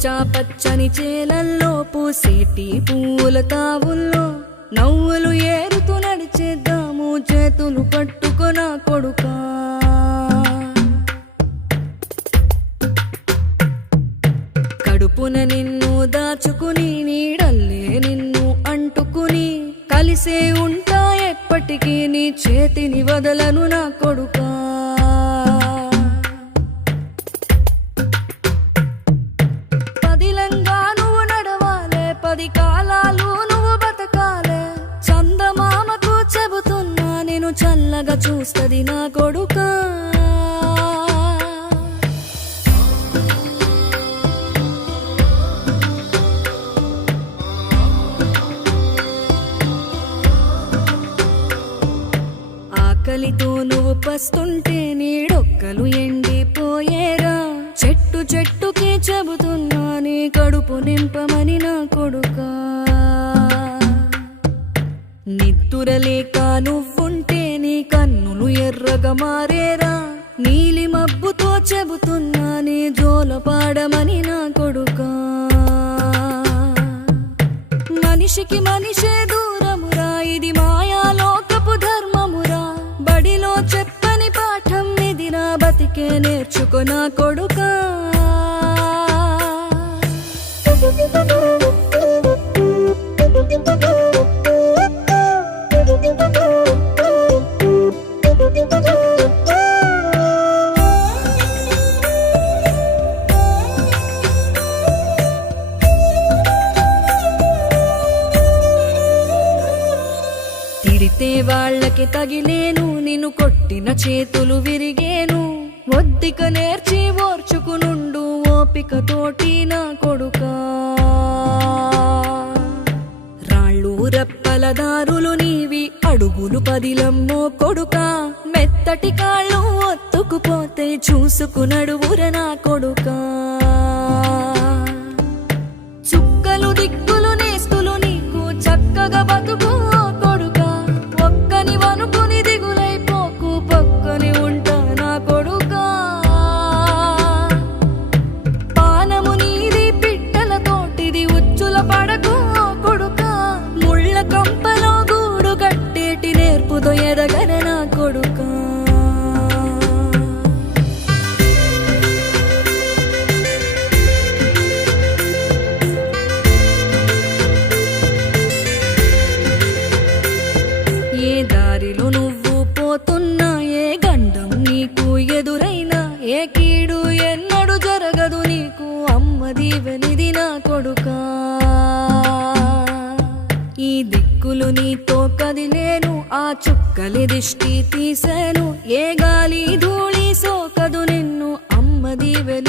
పచ్చా పచ్చని చేలల్లో పూసేటి పూల తావుల్లో నవ్వులు ఏరుతూ నడిచేద్దాము చేతులు పట్టుకొన కొడుకా. కడుపున నిన్ను దాచుకుని నీడల్లే నిన్ను అంటుకుని కలిసే ఉంటా ఎప్పటికీ నీ చేతిని వదలను నా కొడుకా. పదిలంగా నువ్వు నడవాలే, 10 కాలాలు నువ్వు బతకాలే. చందమామకు చెబుతున్నా నేను చల్లగా చూస్తది నా కొడుకా. ఆకలితో నువ్వు పస్తుంటే నీడొక్కలు ఎండిపోయేరా. చెట్టు చెట్టుకే చెబుతున్నా నీ కడుపు నింపమని నా కొడుకా. నిద్దురలేక నువ్వుంటే నీ కన్నులు ఎర్రగా మారేరా. నీలి మబ్బుతో చెబుతున్నా నీ జోల పాడమని నా కొడుకా. మనిషికి మనిషే దూరమురా, ఇది మాయాలోకపు ధర్మమురా. బడిలో చెప్పని పాఠం ఇదిరా, బతికే నేర్చుకో నా కొడుకా. తిడితే వాళ్ళకి తగిలేను, నిన్ను కొట్టిన చేతులు విరిగేను. ఒద్దిక నేర్చి ఓర్చుకునుండు ఓపిక తోటి నా కొడుకా. రాళ్ళు రప్పల దారులు నీవి, అడుగులు 10 లమ్మో కొడుకా. మెత్తటి కాళ్ళు ఒత్తుకుపోతే చూసుకునడువుర నా కొడుకా. చుక్కలు దిక్కులు నేస్తులు నీకు చక్కగా బతుకు కొడుకా. ఒక్కని వనుకుని దిగులైపోకు, పక్కని ఉంటా నా కొడుకా. పానము నీది పిట్టల తోటిది, ఉచ్చుల పడకు కొడుకా. ముళ్ళ కంపలో గూడు కట్టేటి నేర్పుతో ఎదగర నా కొడుకా. ఏ దారిలో నువ్వు పోతున్నా, ఏ గండం నీకు ఎదురైనా, ఏ కీడు ఎన్నడు జరగదు నీకు అమ్మ దీవెనిది నా కొడుకా. ఈ దిక్కులు నీతో కదిలేను, ఆ చుక్కలి దిష్టి తీసేను. ఏ గాలి ధూళి సోకదు నిన్ను అమ్మ దీవెని